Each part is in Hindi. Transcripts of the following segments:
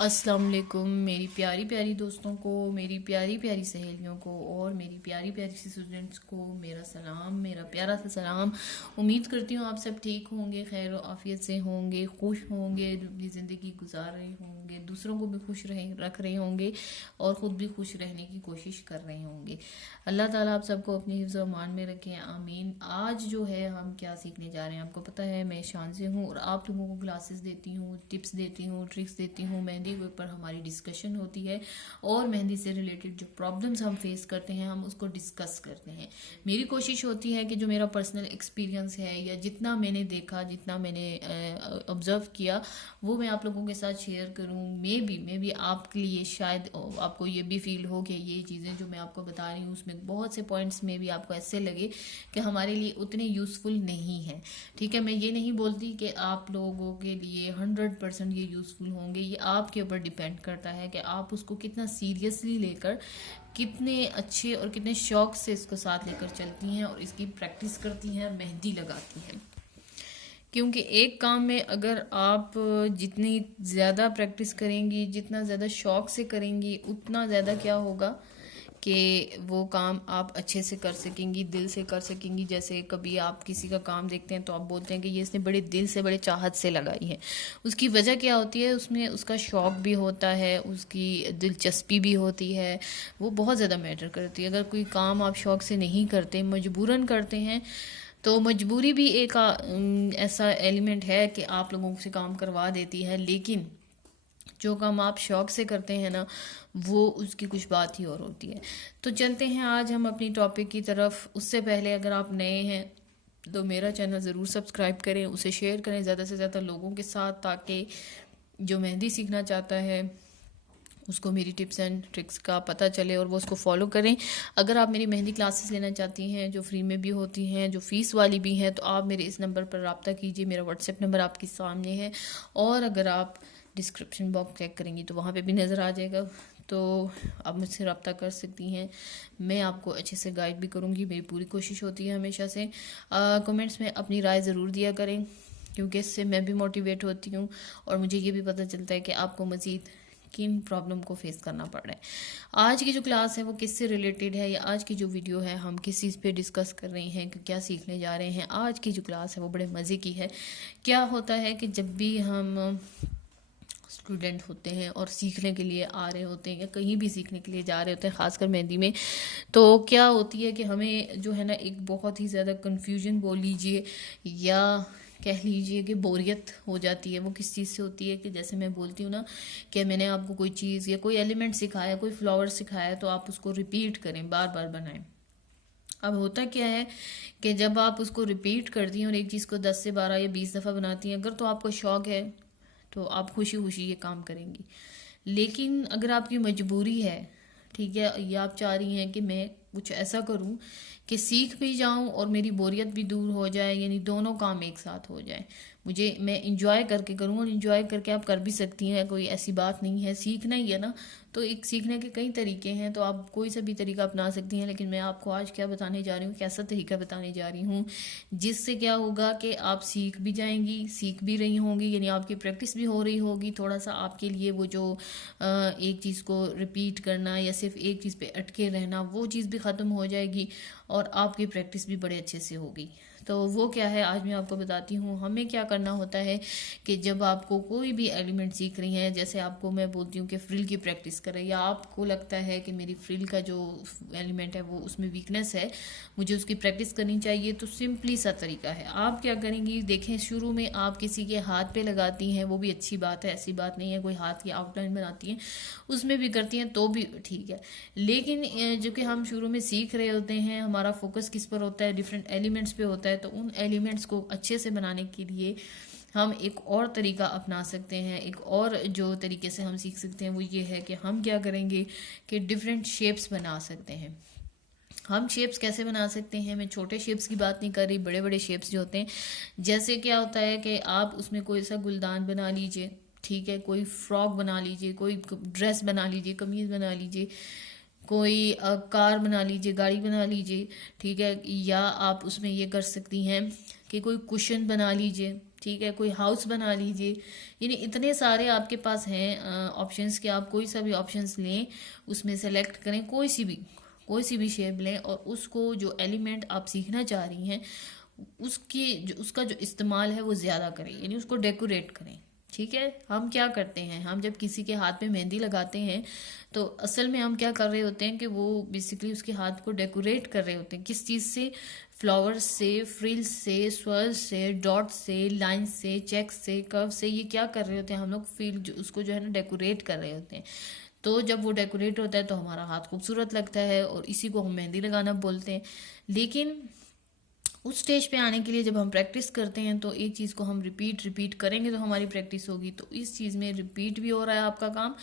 अस्सलाम वालेकुम मेरी प्यारी प्यारी दोस्तों को, मेरी प्यारी प्यारी सहेलियों को और मेरी प्यारी प्यारी सी स्टूडेंट्स को मेरा सलाम, मेरा प्यारा सा सलाम। उम्मीद करती हूँ आप सब ठीक होंगे, खैर आफियत से होंगे, खुश होंगे, अपनी ज़िंदगी गुजार रहे होंगे, दूसरों को भी खुश रख रहे होंगे और ख़ुद भी खुश रहने की कोशिश कर रहे होंगे। अल्लाह ताला आप सबको अपनी हिफ्ज़ व अमान में रखें, आमीन। आज जो है हम क्या सीखने जा रहे हैं, आपको पता है मैं शान से हूँ और आप लोगों को क्लासेस देती हूँ, टिप्स देती हूँ, ट्रिक्स देती हूँ। मेहंदी के ऊपर हमारी डिस्कशन होती है और मेहंदी से रिलेटेड जो प्रॉब्लम्स हम फेस करते हैं हम उसको डिस्कस करते हैं। मेरी कोशिश होती है कि जो मेरा पर्सनल एक्सपीरियंस है या जितना मैंने देखा, जितना मैंने ऑब्ज़र्व किया, वो मैं आप लोगों के साथ शेयर करूँ। मे बी आपके लिए शायद आपको ये भी फील हो कि ये चीज़ें जो मैं आपको बता रही हूँ उसमें बहुत से पॉइंट्स में भी आपको ऐसे लगे कि हमारे लिए उतने यूज़फुल नहीं है। ठीक है, मैं ये नहीं बोलती कि आप लोगों के लिए 100% ये यूज़फुल होंगे, ये आपके ऊपर डिपेंड करता है कि आप उसको कितना सीरियसली लेकर, कितने अच्छे और कितने शौक से इसको साथ लेकर चलती हैं और इसकी प्रैक्टिस करती हैं और मेहंदी लगाती हैं। क्योंकि एक काम में अगर आप जितनी ज़्यादा प्रैक्टिस करेंगी, जितना ज़्यादा शौक से करेंगी, उतना ज़्यादा क्या होगा कि वो काम आप अच्छे से कर सकेंगी, दिल से कर सकेंगी। जैसे कभी आप किसी का काम देखते हैं तो आप बोलते हैं कि ये इसने बड़े दिल से, बड़े चाहत से लगाई है। उसकी वजह क्या होती है, उसमें उसका शौक़ भी होता है, उसकी दिलचस्पी भी होती है, वो बहुत ज़्यादा मैटर करती है। अगर कोई काम आप शौक़ से नहीं करते, मजबूरन करते हैं, तो मजबूरी भी एक ऐसा एलिमेंट है कि आप लोगों से काम करवा देती है। लेकिन जो काम आप शौक़ से करते हैं ना, वो उसकी कुछ बात ही और होती है। तो चलते हैं आज हम अपनी टॉपिक की तरफ। उससे पहले अगर आप नए हैं तो मेरा चैनल ज़रूर सब्सक्राइब करें, उसे शेयर करें ज़्यादा से ज़्यादा लोगों के साथ, ताकि जो मेहंदी सीखना चाहता है उसको मेरी टिप्स एंड ट्रिक्स का पता चले और वो उसको फॉलो करें। अगर आप मेरी मेहंदी क्लासेस लेना चाहती हैं जो फ्री में भी होती हैं, जो फ़ीस वाली भी हैं, तो आप मेरे इस नंबर पर रब्ता कीजिए। मेरा व्हाट्सएप नंबर आपके सामने है और अगर आप डिस्क्रिप्शन बॉक्स चेक करेंगी तो वहाँ पे भी नज़र आ जाएगा, तो आप मुझसे रब्ता कर सकती हैं। मैं आपको अच्छे से गाइड भी करूँगी, मेरी पूरी कोशिश होती है हमेशा से। कमेंट्स में अपनी राय ज़रूर दिया करें, क्योंकि इससे मैं भी मोटिवेट होती हूँ और मुझे ये भी पता चलता है कि आपको मज़ीद किन प्रॉब्लम को फेस करना पड़ रहा है। आज की जो क्लास है वो किससे रिलेटेड है, या आज की जो वीडियो है हम किस चीज़ पे डिस्कस कर रहे हैं, कि क्या सीखने जा रहे हैं। आज की जो क्लास है वो बड़े मज़े की है। क्या होता है कि जब भी हम स्टूडेंट होते हैं और सीखने के लिए आ रहे होते हैं या कहीं भी सीखने के लिए जा रहे होते हैं, ख़ासकर मेहंदी में, तो क्या होती है कि हमें जो है ना एक बहुत ही ज़्यादा कन्फ्यूजन बोल लीजिए या कह लीजिए कि बोरियत हो जाती है। वो किस चीज़ से होती है कि जैसे मैं बोलती हूँ ना कि मैंने आपको कोई चीज़ या कोई एलिमेंट सिखाया, कोई फ्लावर सिखाया, तो आप उसको रिपीट करें, बार बार बनाएं। अब होता क्या है कि जब आप उसको रिपीट करती हैं और एक चीज़ को 10 से 12 या 20 दफ़ा बनाती हैं, अगर तो आपको शौक़ है तो आप खुशी खुशी ये काम करेंगी। लेकिन अगर आपकी मजबूरी है, ठीक है, या आप चाह रही हैं कि मैं कुछ ऐसा करूं कि सीख भी जाऊं और मेरी बोरियत भी दूर हो जाए, यानी दोनों काम एक साथ हो जाए, मैं इंजॉय करके करूं, और इंजॉय करके आप कर भी सकती हैं, कोई ऐसी बात नहीं है। सीखना ही है ना, तो एक सीखने के कई तरीके हैं, तो आप कोई सा भी तरीका अपना सकती हैं। लेकिन मैं आपको आज क्या बताने जा रही हूँ, कैसा तरीका बताने जा रही हूँ जिससे क्या होगा कि आप सीख भी जाएंगी, सीख भी रही होंगी, यानी आपकी प्रैक्टिस भी हो रही होगी। थोड़ा सा आपके लिए वो जो एक चीज़ को रिपीट करना या सिर्फ एक चीज़ पे अटके रहना, वो चीज़ भी ख़त्म हो जाएगी और आपकी प्रैक्टिस भी बड़े अच्छे से होगी। तो वो क्या है आज मैं आपको बताती हूँ। हमें क्या करना होता है कि जब आपको कोई भी एलिमेंट सीख रही हैं, जैसे आपको मैं बोलती हूँ कि फ्रिल की प्रैक्टिस करें, या आपको लगता है कि मेरी फ्रिल का जो एलिमेंट है वो उसमें वीकनेस है, मुझे उसकी प्रैक्टिस करनी चाहिए, तो सिंपली सा तरीका है। आप क्या करेंगी, देखें शुरू में आप किसी के हाथ पे लगाती हैं, वो भी अच्छी बात है, ऐसी बात नहीं है। कोई हाथ की आउटलाइन बनाती हैं उसमें भी करती हैं तो भी ठीक है। लेकिन जो कि हम शुरू में सीख रहे होते हैं, हमारा फोकस किस पर होता है, डिफरेंट एलिमेंट्स पे होता है, तो उन एलिमेंट्स को अच्छे से बनाने के लिए हम एक और तरीका अपना सकते हैं। एक और जो तरीके से हम सीख सकते हैं वो ये है कि हम क्या करेंगे कि डिफरेंट शेप्स बना सकते हैं। हम शेप्स कैसे बना सकते हैं, मैं छोटे शेप्स की बात नहीं कर रही, बड़े बड़े शेप्स जो होते हैं। जैसे क्या होता है कि आप उसमें कोई सा गुलदान बना लीजिए, ठीक है, कोई फ्रॉक बना लीजिए, कोई ड्रेस बना लीजिए, कमीज़ बना लीजिए, कोई कार बना लीजिए, गाड़ी बना लीजिए, ठीक है। या आप उसमें ये कर सकती हैं कि कोई कुशन बना लीजिए, ठीक है, कोई हाउस बना लीजिए। यानी इतने सारे आपके पास हैं ऑप्शंस कि आप कोई सा भी ऑप्शंस लें, उसमें सेलेक्ट करें, कोई सी भी शेप लें और उसको जो एलिमेंट आप सीखना चाह रही हैं उसका जो इस्तेमाल है वो ज़्यादा करें, यानी उसको डेकोरेट करें। ठीक है, हम क्या करते हैं, हम जब किसी के हाथ में मेहंदी लगाते हैं तो असल में हम क्या कर रहे होते हैं कि वो बेसिकली उसके हाथ को डेकोरेट कर रहे होते हैं। किस चीज़ से? फ्लावर्स से, फ्रिल्स से, स्वर्स से, डॉट से, लाइन से, चेक से, कर्व से। ये क्या कर रहे होते हैं हम लोग? उसको जो है ना डेकोरेट कर रहे होते हैं। तो जब वो डेकोरेट होता है तो हमारा हाथ खूबसूरत लगता है और इसी को हम मेहंदी लगाना बोलते हैं। लेकिन उस स्टेज पे आने के लिए जब हम प्रैक्टिस करते हैं तो एक चीज़ को हम रिपीट करेंगे तो हमारी प्रैक्टिस होगी। तो इस चीज़ में रिपीट भी हो रहा है आपका काम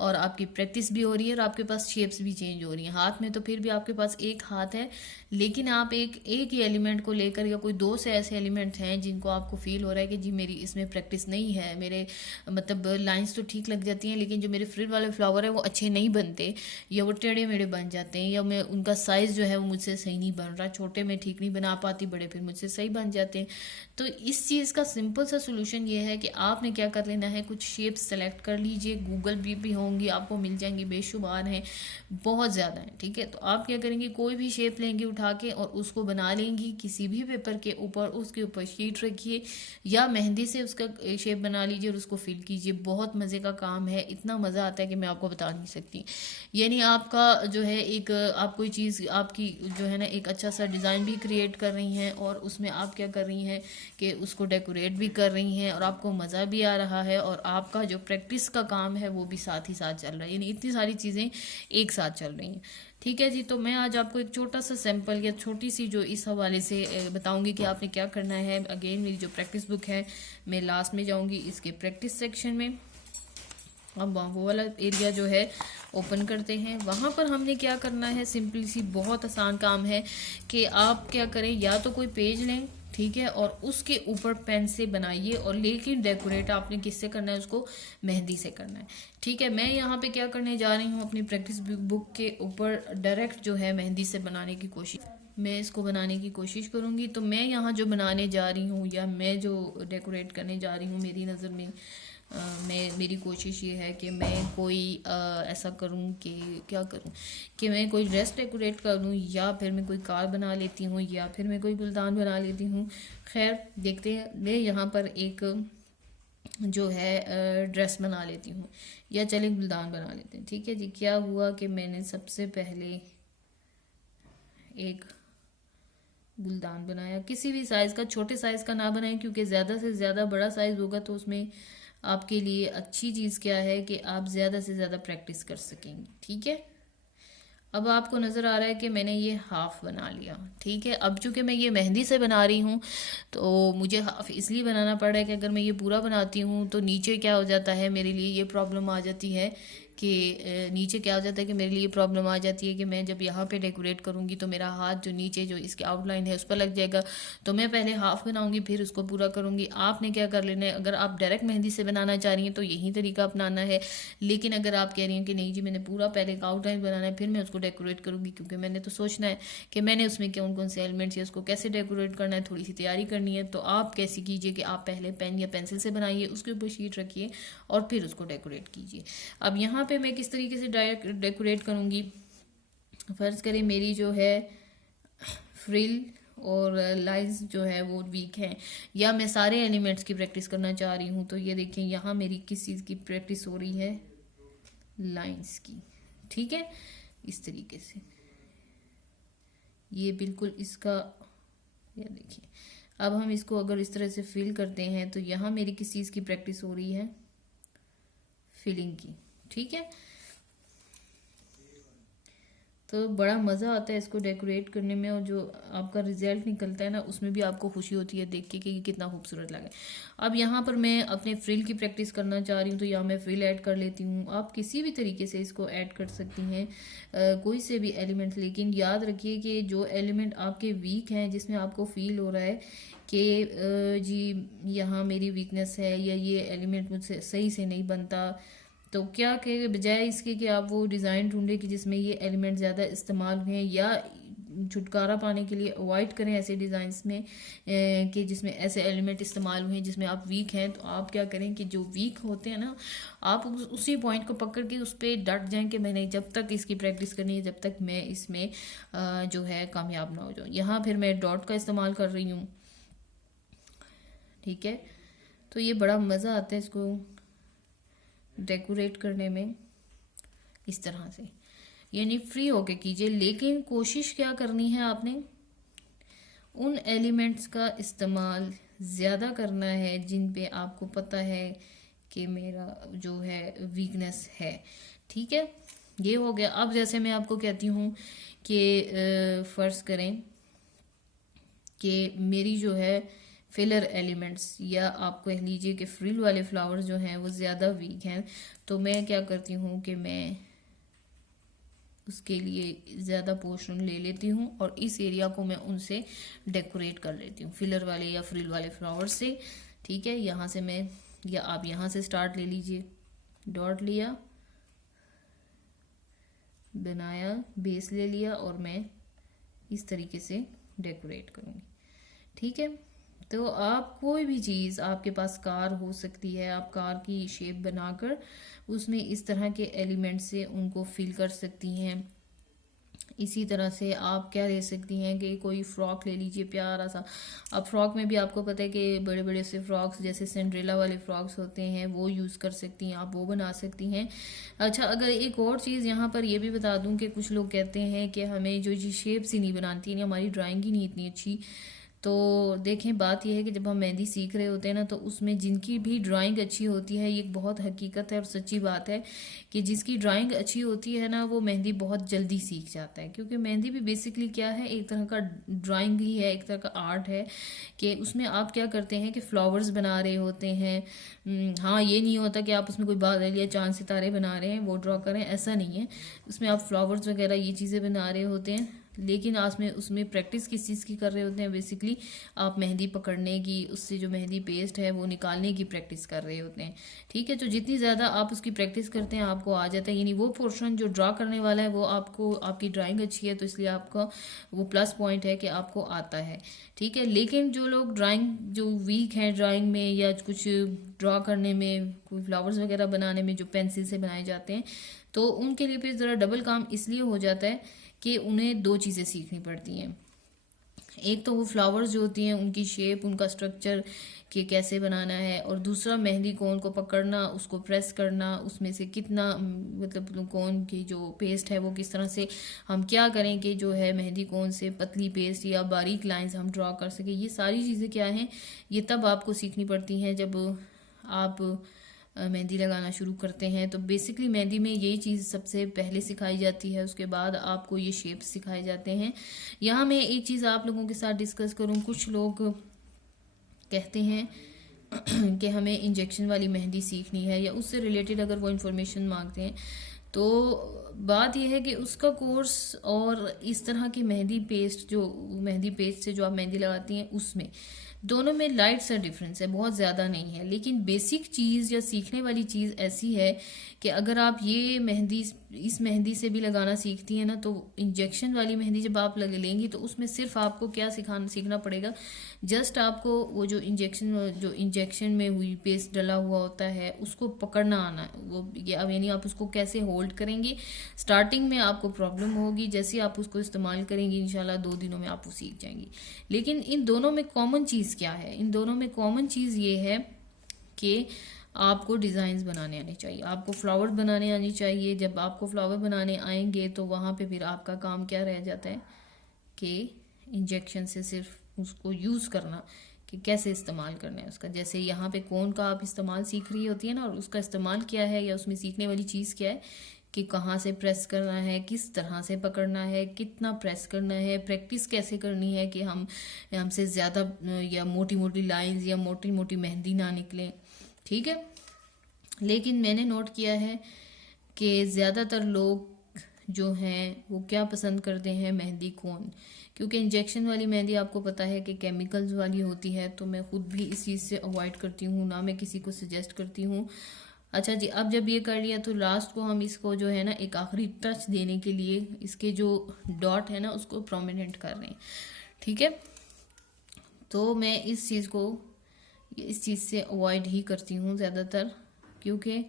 और आपकी प्रैक्टिस भी हो रही है और आपके पास शेप्स भी चेंज हो रही हैं। हाथ में तो फिर भी आपके पास एक हाथ है, लेकिन आप एक ही एलिमेंट को लेकर या कोई दो से ऐसे एलिमेंट्स हैं जिनको आपको फील हो रहा है कि जी मेरी इसमें प्रैक्टिस नहीं है, मेरे मतलब लाइन्स तो ठीक लग जाती हैं लेकिन जो मेरे फ्रिल वाले फ्लावर है वो अच्छे नहीं बनते, या वो टेढ़े मेढ़े बन जाते हैं, या मैं उनका साइज़ जो है वो मुझसे सही नहीं बन रहा, छोटे में ठीक नहीं बना पाती, बड़े फिर मुझसे सही बन जाते हैं। तो इस चीज़ का सिंपल सा सोल्यूशन ये है कि आपने क्या कर लेना है, कुछ शेप्स सेलेक्ट कर लीजिए। गूगल भी होंगी, आपको मिल जाएंगी, बेशुमार हैं, बहुत ज़्यादा हैं। ठीक है, तो आप क्या करेंगे, कोई भी शेप लेंगे उठा के और उसको बना लेंगी किसी भी पेपर के ऊपर, उसके ऊपर शीट रखिए या मेहंदी से उसका शेप बना लीजिए और उसको फिल कीजिए। बहुत मज़े का काम है, इतना मज़ा आता है कि मैं आपको बता नहीं सकती। यानी आपका जो है एक आप कोई चीज़ आपकी जो है ना एक अच्छा सा डिज़ाइन भी क्रिएट कर रही हैं और उसमें आप क्या कर रही हैं कि उसको डेकोरेट भी कर रही हैं और आपको मज़ा भी आ रहा है और आपका जो प्रैक्टिस का काम है वो भी साथ ही साथ चल रहा है। यानी इतनी सारी चीज़ें एक साथ चल रही हैं। ठीक है जी, तो मैं आज आपको एक छोटा सा सैंपल या छोटी सी जो इस हवाले से बताऊंगी कि आपने क्या करना है। अगेन मेरी जो प्रैक्टिस बुक है मैं लास्ट में जाऊंगी इसके प्रैक्टिस सेक्शन में। अब वो वाला एरिया जो है ओपन करते हैं। वहाँ पर हमने क्या करना है, सिंपली सी बहुत आसान काम है कि आप क्या करें, या तो कोई पेज लें, ठीक है, और उसके ऊपर पेन से बनाइए और लेकिन डेकोरेट आपने किससे करना है, उसको मेहंदी से करना है। ठीक है, मैं यहाँ पे क्या करने जा रही हूँ, अपनी प्रैक्टिस बुक के ऊपर डायरेक्ट जो है मेहंदी से बनाने की कोशिश, मैं इसको बनाने की कोशिश करूँगी। तो मैं यहाँ जो बनाने जा रही हूँ या मैं जो डेकोरेट करने जा रही हूँ, मेरी नज़र में मेरी कोशिश ये है कि मैं कोई ऐसा करूं कि क्या करूं कि मैं कोई ड्रेस डेकोरेट कर लूं, या फिर मैं कोई कार बना लेती हूं, या फिर मैं कोई गुलदान बना लेती हूं। खैर देखते हैं, मैं यहाँ पर एक जो है ड्रेस बना लेती हूँ, या चले गुलदान बना लेते हैं। ठीक है जी, क्या हुआ कि मैंने सबसे पहले एक गुलदान बनाया, किसी भी साइज़ का, छोटे साइज़ का ना बनाएं क्योंकि ज़्यादा से ज़्यादा बड़ा साइज़ होगा तो उसमें आपके लिए अच्छी चीज़ क्या है कि आप ज़्यादा से ज़्यादा प्रैक्टिस कर सकेंगे। ठीक है, अब आपको नज़र आ रहा है कि मैंने ये हाफ़ बना लिया। ठीक है, अब चूंकि मैं ये मेहंदी से बना रही हूँ तो मुझे हाफ़ इसलिए बनाना पड़ रहा है कि अगर मैं ये पूरा बनाती हूँ तो नीचे क्या हो जाता है, मेरे लिए ये प्रॉब्लम आ जाती है कि नीचे क्या हो जाता है कि मेरे लिए प्रॉब्लम आ जाती है कि मैं जब यहाँ पे डेकोरेट करूँगी तो मेरा हाथ जो नीचे जो इसके आउटलाइन है उस पर लग जाएगा। तो मैं पहले हाफ़ बनाऊँगी फिर उसको पूरा करूँगी। आपने क्या कर लेना है, अगर आप डायरेक्ट मेहंदी से बनाना चाह रही हैं तो यही तरीका अपनाना है। लेकिन अगर आप कह रही हैं कि नहीं जी मैंने पूरा पहले एक आउटलाइन बनाना है फिर मैं उसको डेकोरेट करूँगी, क्योंकि मैंने तो सोचना है कि मैंने उसमें कौन कौन से एलिमेंट्स या उसको कैसे डेकोरेट करना है, थोड़ी सी तैयारी करनी है। तो आप कैसे कीजिए कि आप पहले पेन या पेंसिल से बनाइए, उसके ऊपर शीट रखिए और फिर उसको डेकोरेट कीजिए। अब यहाँ पे मैं किस तरीके से डेकोरेट करूँगी, फ़र्ज़ करें मेरी जो है फ्रिल और लाइंस जो है वो वीक हैं, या मैं सारे एलिमेंट्स की प्रैक्टिस करना चाह रही हूँ। तो ये देखिए यहाँ मेरी किस चीज़ की प्रैक्टिस हो रही है, लाइंस की। ठीक है, इस तरीके से ये बिल्कुल इसका, ये देखिए अब हम इसको अगर इस तरह से फिल करते हैं तो यहाँ मेरी किस चीज़ की प्रैक्टिस हो रही है, फिलिंग की। ठीक है, तो बड़ा मज़ा आता है इसको डेकोरेट करने में और जो आपका रिजल्ट निकलता है ना उसमें भी आपको खुशी होती है देख के कि कितना खूबसूरत लगे। अब यहाँ पर मैं अपने फ्रिल की प्रैक्टिस करना चाह रही हूँ तो यहाँ मैं फ्रिल ऐड कर लेती हूँ। आप किसी भी तरीके से इसको ऐड कर सकती हैं, कोई से भी एलिमेंट, लेकिन याद रखिए कि जो एलिमेंट आपके वीक हैं जिसमें आपको फील हो रहा है कि जी यहाँ मेरी वीकनेस है या ये एलिमेंट मुझसे सही से नहीं बनता, तो क्या के बजाय इसके कि आप वो डिज़ाइन ढूंढें कि जिसमें ये एलिमेंट ज़्यादा इस्तेमाल हुए, या छुटकारा पाने के लिए अवॉइड करें ऐसे डिज़ाइंस में कि जिसमें ऐसे एलिमेंट इस्तेमाल हुए जिसमें आप वीक हैं। तो आप क्या करें कि जो वीक होते हैं ना, आप उसी पॉइंट को पकड़ के उस पर डट जाएं कि मैंने जब तक इसकी प्रैक्टिस करनी है, जब तक मैं इसमें जो है कामयाब ना हो जाऊँ। यहाँ फिर मैं डॉट का इस्तेमाल कर रही हूँ, ठीक है। तो ये बड़ा मज़ा आता है इसको डेकोरेट करने में इस तरह से, यानी फ्री होके कीजिए। लेकिन कोशिश क्या करनी है, आपने उन एलिमेंट्स का इस्तेमाल ज़्यादा करना है जिन पे आपको पता है कि मेरा जो है वीकनेस है, ठीक है। ये हो गया। अब जैसे मैं आपको कहती हूँ कि फ़र्ज़ करें कि मेरी जो है फिलर एलिमेंट्स, या आप कह लीजिए कि फ्रिल वाले फ्लावर्स जो हैं वो ज़्यादा वीक हैं, तो मैं क्या करती हूँ कि मैं उसके लिए ज़्यादा पोर्शन ले लेती हूँ और इस एरिया को मैं उनसे डेकोरेट कर लेती हूँ, फिलर वाले या फ्रिल वाले फ्लावर्स से, ठीक है। यहाँ से मैं, या आप यहाँ से स्टार्ट ले लीजिए, डॉट लिया, बनाया, बेस ले लिया और मैं इस तरीके से डेकोरेट करूँगी, ठीक है। तो आप कोई भी चीज़, आपके पास कार हो सकती है, आप कार की शेप बनाकर उसमें इस तरह के एलिमेंट से उनको फिल कर सकती हैं। इसी तरह से आप क्या ले सकती हैं कि कोई फ्रॉक ले लीजिए प्यारा सा। अब फ्रॉक में भी आपको पता है कि बड़े बड़े से फ्रॉक्स जैसे सिंड्रेला वाले फ्रॉक्स होते हैं वो यूज़ कर सकती हैं, आप वो बना सकती हैं। अच्छा, अगर एक और चीज़ यहाँ पर ये भी बता दूँ कि कुछ लोग कहते हैं कि हमें जो जी शेप सी नहीं बनाती है, हमारी ड्राइंग ही नहीं इतनी अच्छी। तो देखें, बात यह है कि जब हम मेहंदी सीख रहे होते हैं ना, तो उसमें जिनकी भी ड्राइंग अच्छी होती है, ये एक बहुत हकीकत है और सच्ची बात है कि जिसकी ड्राइंग अच्छी होती है ना, वो मेहंदी बहुत जल्दी सीख जाता है। क्योंकि मेहंदी भी बेसिकली क्या है, एक तरह का ड्राइंग ही है, एक तरह का आर्ट है कि उसमें आप क्या करते हैं कि फ्लावर्स बना रहे होते हैं। हाँ, ये नहीं होता कि आप उसमें कोई बादल या चांद सितारे बना रहे हैं वो ड्रॉ करें, ऐसा नहीं है। उसमें आप फ्लावर्स वगैरह ये चीज़ें बना रहे होते हैं, लेकिन आज में उसमें प्रैक्टिस किस चीज़ की कर रहे होते हैं, बेसिकली आप मेहंदी पकड़ने की, उससे जो मेहंदी पेस्ट है वो निकालने की प्रैक्टिस कर रहे होते हैं, ठीक है। तो जितनी ज़्यादा आप उसकी प्रैक्टिस करते हैं आपको आ जाता है, यानी वो पोर्शन जो ड्रा करने वाला है वो आपको, आपकी ड्राइंग अच्छी है तो इसलिए आपका वो प्लस पॉइंट है कि आपको आता है, ठीक है। लेकिन जो लोग ड्राइंग जो वीक हैं ड्राइंग में या कुछ ड्रा करने में, कोई फ्लावर्स वगैरह बनाने में जो पेंसिल से बनाए जाते हैं, तो उनके लिए फिर ज़रा डबल काम इसलिए हो जाता है कि उन्हें दो चीज़ें सीखनी पड़ती हैं। एक तो वो फ्लावर्स जो होती हैं उनकी शेप, उनका स्ट्रक्चर कि कैसे बनाना है, और दूसरा मेहंदी कोन को पकड़ना, उसको प्रेस करना, उसमें से कितना मतलब कोन की जो पेस्ट है वो किस तरह से हम क्या करें कि जो है मेहंदी कोन से पतली पेस्ट या बारीक लाइंस हम ड्रॉ कर सकें। ये सारी चीज़ें क्या हैं, ये तब आपको सीखनी पड़ती हैं जब आप मेहंदी लगाना शुरू करते हैं। तो बेसिकली मेहंदी में यही चीज़ सबसे पहले सिखाई जाती है, उसके बाद आपको ये शेप्स सिखाए जाते हैं। यहाँ मैं एक चीज़ आप लोगों के साथ डिस्कस करूँ, कुछ लोग कहते हैं कि हमें इंजेक्शन वाली मेहंदी सीखनी है या उससे रिलेटेड अगर वो इन्फॉर्मेशन मांगते हैं, तो बात यह है कि उसका कोर्स और इस तरह की मेहंदी पेस्ट, जो मेहंदी पेस्ट से जो आप मेहंदी लगाती हैं, उसमें दोनों में लाइट सा डिफरेंस है, बहुत ज़्यादा नहीं है। लेकिन बेसिक चीज़ या सीखने वाली चीज़ ऐसी है कि अगर आप ये मेहंदी इस मेहंदी से भी लगाना सीखती हैं ना, तो इंजेक्शन वाली मेहंदी जब आप लेंगी तो उसमें सिर्फ आपको क्या सीखना पड़ेगा, जस्ट आपको वो जो इंजेक्शन में हुई पेस्ट डला हुआ होता है उसको पकड़ना आना है। वो यानी आप उसको कैसे होल्ड करेंगे, स्टार्टिंग में आपको प्रॉब्लम होगी, जैसे आप उसको इस्तेमाल करेंगी इंशाल्लाह 2 दिनों में आप वो सीख जाएंगी। लेकिन इन दोनों में कॉमन चीज़ क्या है, इन दोनों में कॉमन चीज़ ये है कि आपको डिज़ाइंस बनाने आने चाहिए, आपको फ्लावर बनाने आनी चाहिए। जब आपको फ्लावर बनाने आएंगे तो वहाँ पे फिर आपका काम क्या रह जाता है कि इंजेक्शन से सिर्फ उसको यूज़ करना कि कैसे इस्तेमाल करना है उसका। जैसे यहाँ पे कोन का आप इस्तेमाल सीख रही होती है ना, और उसका इस्तेमाल क्या है या उसमें सीखने वाली चीज़ क्या है कि कहाँ से प्रेस करना है, किस तरह से पकड़ना है, कितना प्रेस करना है, प्रैक्टिस कैसे करनी है कि हमसे ज़्यादा या मोटी मोटी लाइंस या मोटी मोटी मेहंदी ना निकले, ठीक है। लेकिन मैंने नोट किया है कि ज़्यादातर लोग जो हैं वो क्या पसंद करते हैं, मेहंदी कोन, क्योंकि इंजेक्शन वाली मेहंदी आपको पता है कि केमिकल्स वाली होती है। तो मैं ख़ुद भी इस चीज़ से अवॉइड करती हूँ, ना मैं किसी को सजेस्ट करती हूँ। अच्छा जी, अब जब ये कर लिया तो लास्ट को हम इसको जो है ना एक आखिरी टच देने के लिए इसके जो डॉट है ना उसको प्रोमिनेंट कर रहे हैं, ठीक है। तो मैं इस चीज़ से अवॉइड ही करती हूँ ज़्यादातर, क्योंकि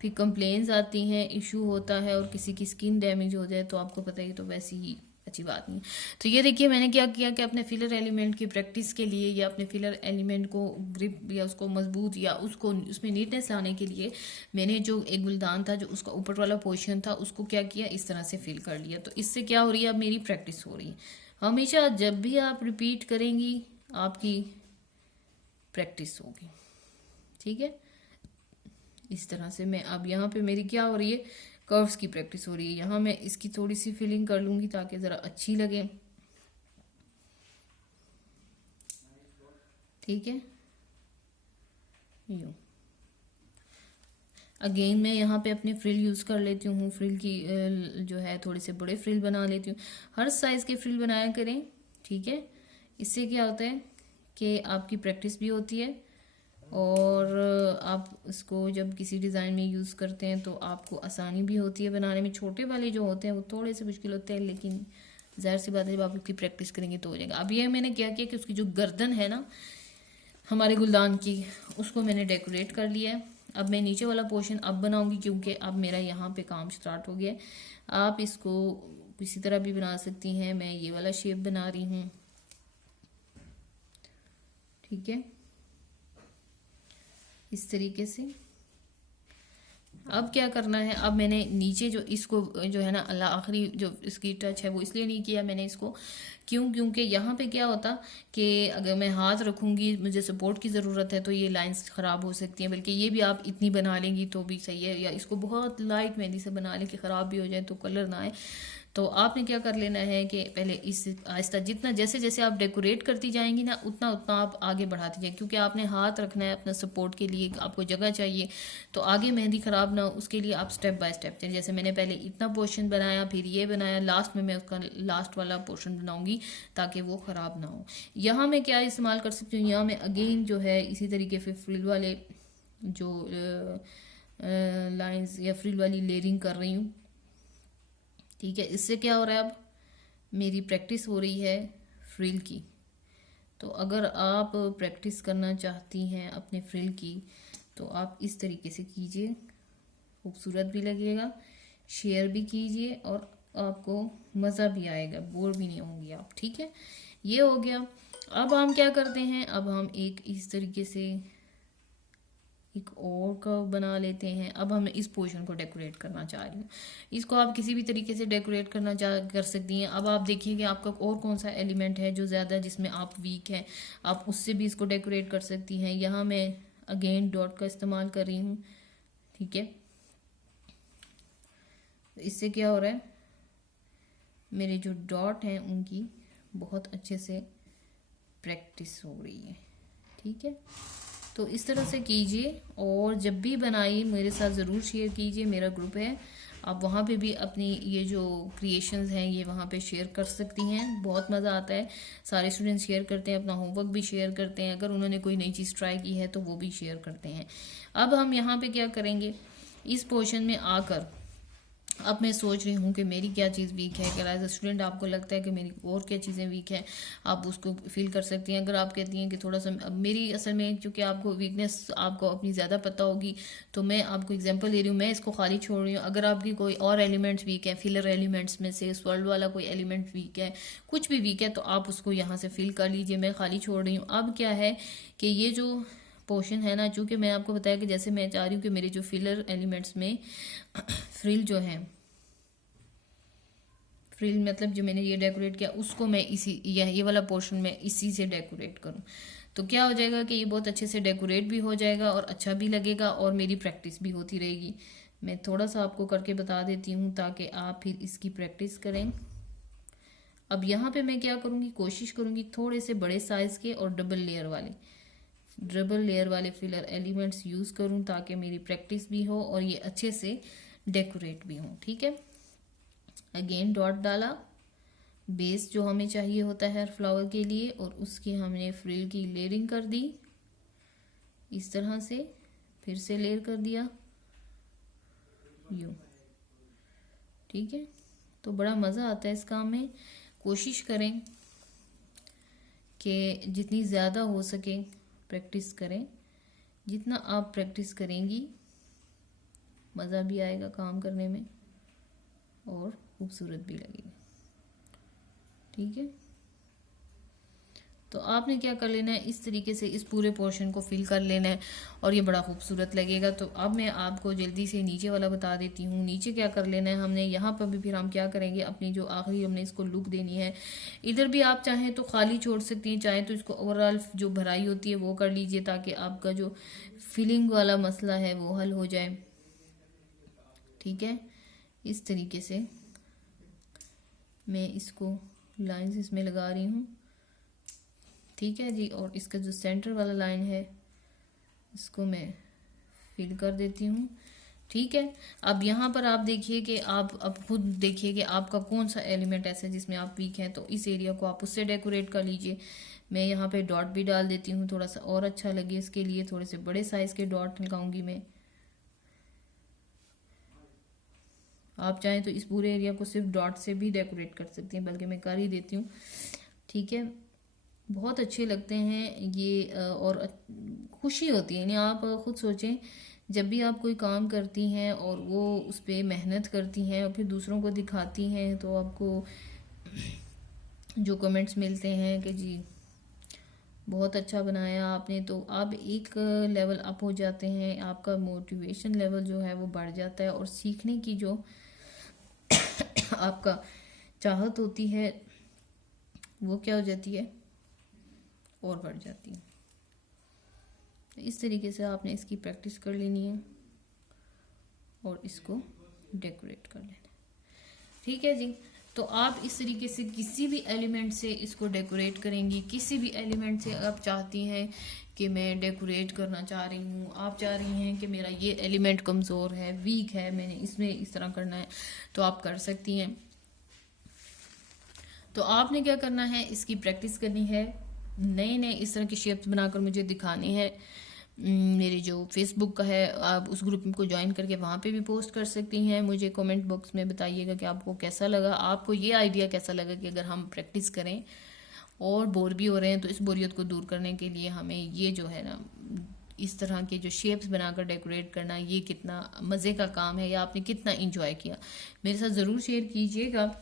फिर कंप्लेंट्स आती हैं, इशू होता है और किसी की स्किन डैमेज हो जाए तो आपको पता ही, तो वैसी ही अच्छी बात नहीं। तो ये देखिए मैंने क्या किया कि अपने फिलर एलिमेंट की प्रैक्टिस के लिए या अपने फिलर एलिमेंट को ग्रिप या उसको मजबूत या उसको उसमें नीटनेस लाने के लिए मैंने जो एक गुलदान था जो उसका ऊपर वाला पोर्शन था उसको क्या किया, इस तरह से फिल कर लिया। तो इससे क्या हो रही है, अब मेरी प्रैक्टिस हो रही है। हमेशा जब भी आप रिपीट करेंगी आपकी प्रैक्टिस होगी, ठीक है। इस तरह से मैं अब यहाँ पे मेरी क्या हो रही है, कर्व्स की प्रैक्टिस हो रही है। यहाँ मैं इसकी थोड़ी सी फिलिंग कर लूँगी ताकि ज़रा अच्छी लगे, ठीक है। यूँ अगेन मैं यहाँ पे अपने फ्रिल यूज़ कर लेती हूँ, फ्रिल की जो है थोड़े से बड़े फ्रिल बना लेती हूँ। हर साइज़ के फ्रिल बनाया करें, ठीक है। इससे क्या होता है कि आपकी प्रैक्टिस भी होती है और आप इसको जब किसी डिज़ाइन में यूज़ करते हैं तो आपको आसानी भी होती है बनाने में। छोटे वाले जो होते हैं वो थोड़े से मुश्किल होते हैं, लेकिन ज़ाहिर सी बात है जब आप उसकी प्रैक्टिस करेंगे तो हो जाएगा। अब ये मैंने क्या किया कि उसकी जो गर्दन है ना हमारे गुलदान की, उसको मैंने डेकोरेट कर लिया है। अब मैं नीचे वाला पोर्शन अब बनाऊंगी क्योंकि अब मेरा यहाँ पे काम स्टार्ट हो गया है। आप इसको किसी तरह भी बना सकती हैं, मैं ये वाला शेप बना रही हूँ, ठीक है, इस तरीके से। अब क्या करना है, अब मैंने नीचे जो इसको जो है ना अल्लाह आखिरी जो इसकी टच है वो इसलिए नहीं किया मैंने इसको, क्योंकि यहाँ पे क्या होता कि अगर मैं हाथ रखूँगी, मुझे सपोर्ट की ज़रूरत है तो ये लाइंस ख़राब हो सकती हैं। बल्कि ये भी आप इतनी बना लेंगी तो भी सही है, या इसको बहुत लाइट मेहंदी से बना लें कि ख़राब भी हो जाए तो कलर ना आए। तो आपने क्या कर लेना है कि पहले इस आहिस्ता जितना जैसे जैसे आप डेकोरेट करती जाएंगी ना उतना उतना आप आगे बढ़ाती जाएंगी, क्योंकि आपने हाथ रखना है अपना सपोर्ट के लिए, आपको जगह चाहिए। तो आगे मेहंदी ख़राब ना हो उसके लिए आप स्टेप बाय स्टेप चलें। जैसे मैंने पहले इतना पोर्शन बनाया, फिर ये बनाया, लास्ट में मैं उसका लास्ट वाला पोर्शन बनाऊंगी ताकि वो ख़राब ना हो। यहाँ मैं क्या इस्तेमाल कर सकती हूँ, यहाँ मैं अगेन जो है इसी तरीके से फ्रिल वाले जो लाइंस या फ्रिल वाली लेयरिंग कर रही हूँ, ठीक है। इससे क्या हो रहा है, अब मेरी प्रैक्टिस हो रही है फ्रिल की। तो अगर आप प्रैक्टिस करना चाहती हैं अपने फ्रिल की तो आप इस तरीके से कीजिए, खूबसूरत भी लगेगा, शेयर भी कीजिए और आपको मज़ा भी आएगा, बोर भी नहीं होंगी आप, ठीक है। ये हो गया। अब हम क्या करते हैं, अब हम एक इस तरीके से एक और कर्व बना लेते हैं। अब हम इस पोर्शन को डेकोरेट करना चाह रही हूँ, इसको आप किसी भी तरीके से डेकोरेट कर सकती हैं। अब आप देखिए कि आपका और कौन सा एलिमेंट है जो ज़्यादा जिसमें आप वीक हैं, आप उससे भी इसको डेकोरेट कर सकती हैं। यहाँ मैं अगेन डॉट का इस्तेमाल कर रही हूँ, ठीक है। इससे क्या हो रहा है, मेरे जो डॉट हैं उनकी बहुत अच्छे से प्रैक्टिस हो रही है, ठीक है। तो इस तरह से कीजिए और जब भी बनाइए मेरे साथ ज़रूर शेयर कीजिए। मेरा ग्रुप है, आप वहाँ पे भी अपनी ये जो क्रिएशंस हैं ये वहाँ पे शेयर कर सकती हैं, बहुत मज़ा आता है। सारे स्टूडेंट्स शेयर करते हैं, अपना होमवर्क भी शेयर करते हैं, अगर उन्होंने कोई नई चीज़ ट्राई की है तो वो भी शेयर करते हैं। अब हम यहाँ पे क्या करेंगे, इस पोर्शन में आकर अब मैं सोच रही हूँ कि मेरी क्या चीज़ वीक है। अगर एज अ स्टूडेंट आपको लगता है कि मेरी और क्या चीज़ें वीक हैं, आप उसको फील कर सकती हैं। अगर आप कहती हैं कि थोड़ा सा अब मेरी असल में चूँकि आपको वीकनेस आपको अपनी ज़्यादा पता होगी तो मैं आपको एग्जांपल दे रही हूँ, मैं इसको खाली छोड़ रही हूँ। अगर आपकी कोई और एलिमेंट्स वीक है, फिलर एलिमेंट्स में से वर्ल्ड वाला कोई एलिमेंट वीक है, कुछ भी वीक है, तो आप उसको यहाँ से फिल कर लीजिए, मैं खाली छोड़ रही हूँ। अब क्या है कि ये जो पोर्शन है ना, चूँकि मैं आपको बताया कि जैसे मैं चाह रही हूँ कि मेरे जो फिलर एलिमेंट्स में फ्रिल जो है, फ्रिल मतलब जो मैंने ये डेकोरेट किया उसको मैं इसी ये वाला पोर्शन में इसी से डेकोरेट करूं, तो क्या हो जाएगा कि ये बहुत अच्छे से डेकोरेट भी हो जाएगा और अच्छा भी लगेगा और मेरी प्रैक्टिस भी होती रहेगी। मैं थोड़ा सा आपको करके बता देती हूँ ताकि आप फिर इसकी प्रैक्टिस करें। अब यहाँ पे मैं क्या करूँगी, कोशिश करूँगी थोड़े से बड़े साइज़ के और डबल लेयर वाले फिलर एलिमेंट्स यूज़ करूँ ताकि मेरी प्रैक्टिस भी हो और ये अच्छे से डेकोरेट भी हो, ठीक है। अगेन डॉट डाला, बेस जो हमें चाहिए होता है फ्लावर के लिए, और उसकी हमने फ्रिल की लेयरिंग कर दी इस तरह से, फिर से लेयर कर दिया, यूँ, ठीक है। तो बड़ा मज़ा आता है इस काम में। कोशिश करें कि जितनी ज़्यादा हो सके प्रैक्टिस करें। जितना आप प्रैक्टिस करेंगी मज़ा भी आएगा काम करने में और खूबसूरत भी लगेगा, ठीक है। तो आपने क्या कर लेना है, इस तरीके से इस पूरे पोर्शन को फिल कर लेना है और ये बड़ा खूबसूरत लगेगा। तो अब मैं आपको जल्दी से नीचे वाला बता देती हूँ। नीचे क्या कर लेना है हमने, यहाँ पर भी फिर हम क्या करेंगे, अपनी जो आखिरी हमने इसको लुक देनी है। इधर भी आप चाहें तो खाली छोड़ सकती हैं, चाहें तो इसको ओवरऑल जो भराई होती है वो कर लीजिए, ताकि आपका जो फिलिंग वाला मसला है वो हल हो जाए, ठीक है। इस तरीके से मैं इसको लाइंस इसमें लगा रही हूँ, ठीक है जी। और इसका जो सेंटर वाला लाइन है इसको मैं फिल कर देती हूँ, ठीक है। अब यहाँ पर आप देखिए कि आप अब खुद देखिए कि आपका कौन सा एलिमेंट ऐसा है जिसमें आप वीक हैं, तो इस एरिया को आप उससे डेकोरेट कर लीजिए। मैं यहाँ पे डॉट भी डाल देती हूँ, थोड़ा सा और अच्छा लगे इसके लिए थोड़े से बड़े साइज़ के डॉट लगाऊंगी मैं। आप चाहें तो इस पूरे एरिया को सिर्फ डॉट से भी डेकोरेट कर सकती हैं, बल्कि मैं कर ही देती हूँ, ठीक है। बहुत अच्छे लगते हैं ये और खुशी होती है। यानी आप खुद सोचें, जब भी आप कोई काम करती हैं और वो उस पर मेहनत करती हैं और फिर दूसरों को दिखाती हैं, तो आपको जो कमेंट्स मिलते हैं कि जी बहुत अच्छा बनाया आपने, तो आप एक लेवल अप हो जाते हैं, आपका मोटिवेशन लेवल जो है वो बढ़ जाता है और सीखने की जो आपका चाहत होती है वो क्या हो जाती है, और बढ़ जाती है। इस तरीके से आपने इसकी प्रैक्टिस कर लेनी है और इसको डेकोरेट कर लेना है, ठीक है जी। तो आप इस तरीके से किसी भी एलिमेंट से इसको डेकोरेट करेंगी। किसी भी एलिमेंट से आप चाहती हैं कि मैं डेकोरेट करना चाह रही हूँ, आप चाह रही हैं कि मेरा ये एलिमेंट कमज़ोर है, वीक है, मैंने इसमें इस तरह करना है, तो आप कर सकती हैं। तो आपने क्या करना है, इसकी प्रैक्टिस करनी है, नए नए इस तरह के शेप्स बनाकर मुझे दिखाने हैं। मेरे जो फेसबुक का है, आप उस ग्रुप को ज्वाइन करके वहाँ पे भी पोस्ट कर सकती हैं। मुझे कमेंट बॉक्स में बताइएगा कि आपको कैसा लगा, आपको ये आइडिया कैसा लगा कि अगर हम प्रैक्टिस करें और बोर भी हो रहे हैं तो इस बोरियत को दूर करने के लिए हमें ये जो है ना, इस तरह के जो शेप्स बनाकर डेकोरेट करना, ये कितना मज़े का काम है या आपने कितना इंजॉय किया, मेरे साथ ज़रूर शेयर कीजिएगा।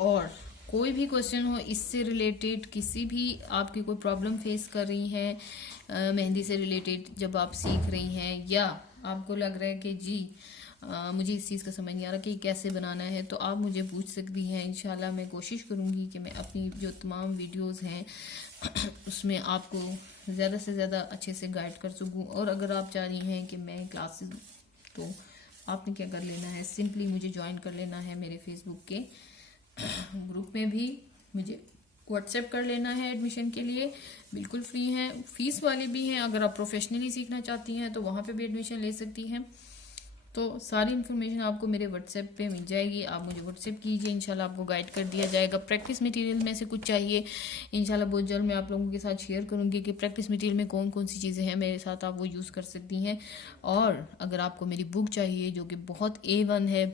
और कोई भी क्वेश्चन हो इससे रिलेटेड, किसी भी आपकी कोई प्रॉब्लम फेस कर रही हैं मेहंदी से रिलेटेड, जब आप सीख रही हैं या आपको लग रहा है कि जी मुझे इस चीज़ का समझ नहीं आ रहा कि कैसे बनाना है, तो आप मुझे पूछ सकती हैं। इंशाल्लाह मैं कोशिश करूँगी कि मैं अपनी जो तमाम वीडियोस हैं उसमें आपको ज़्यादा से ज़्यादा अच्छे से गाइड कर सकूँ। और अगर आप चाह रही हैं कि मैं क्लासेस, तो आपने क्या कर लेना है, सिंपली मुझे ज्वाइन कर लेना है मेरे फेसबुक के ग्रुप में भी मुझे व्हाट्सएप कर लेना है एडमिशन के लिए, बिल्कुल फ्री हैं, फीस वाली भी हैं। अगर आप प्रोफेशनली सीखना चाहती हैं तो वहाँ पे भी एडमिशन ले सकती हैं। तो सारी इन्फॉर्मेशन आपको मेरे व्हाट्सएप पे मिल जाएगी, आप मुझे व्हाट्सएप कीजिए, इंशाल्लाह आपको गाइड कर दिया जाएगा। प्रैक्टिस मटेरियल में से कुछ चाहिए, इंशाल्लाह बहुत जल्द मैं आप लोगों के साथ शेयर करूँगी कि प्रैक्टिस मटेरियल में कौन कौन सी चीज़ें हैं, मेरे साथ आप वो यूज़ कर सकती हैं। और अगर आपको मेरी बुक चाहिए जो कि बहुत A1 है,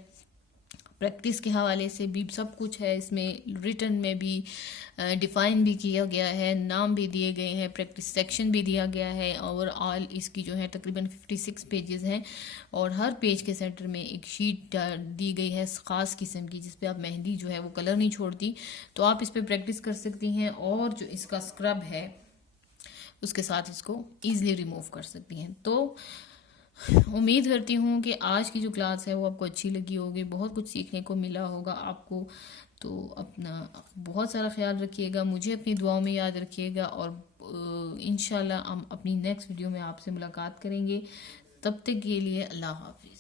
प्रैक्टिस के हवाले से भी सब कुछ है इसमें, रिटन में भी डिफ़ाइन भी किया गया है, नाम भी दिए गए हैं, प्रैक्टिस सेक्शन भी दिया गया है। ओवरऑल इसकी जो है तकरीबन 56 पेजेस हैं और हर पेज के सेंटर में एक शीट दी गई है ख़ास किस्म की, जिस पे आप मेहंदी जो है वो कलर नहीं छोड़ती, तो आप इस पर प्रैक्टिस कर सकती हैं। और जो इसका स्क्रब है उसके साथ इसको ईज़िली रिमूव कर सकती हैं। तो उम्मीद करती हूँ कि आज की जो क्लास है वो आपको अच्छी लगी होगी, बहुत कुछ सीखने को मिला होगा आपको। तो अपना बहुत सारा ख्याल रखिएगा, मुझे अपनी दुआओं में याद रखिएगा और इंशाल्लाह हम अपनी नेक्स्ट वीडियो में आपसे मुलाकात करेंगे। तब तक के लिए अल्लाह हाफिज़।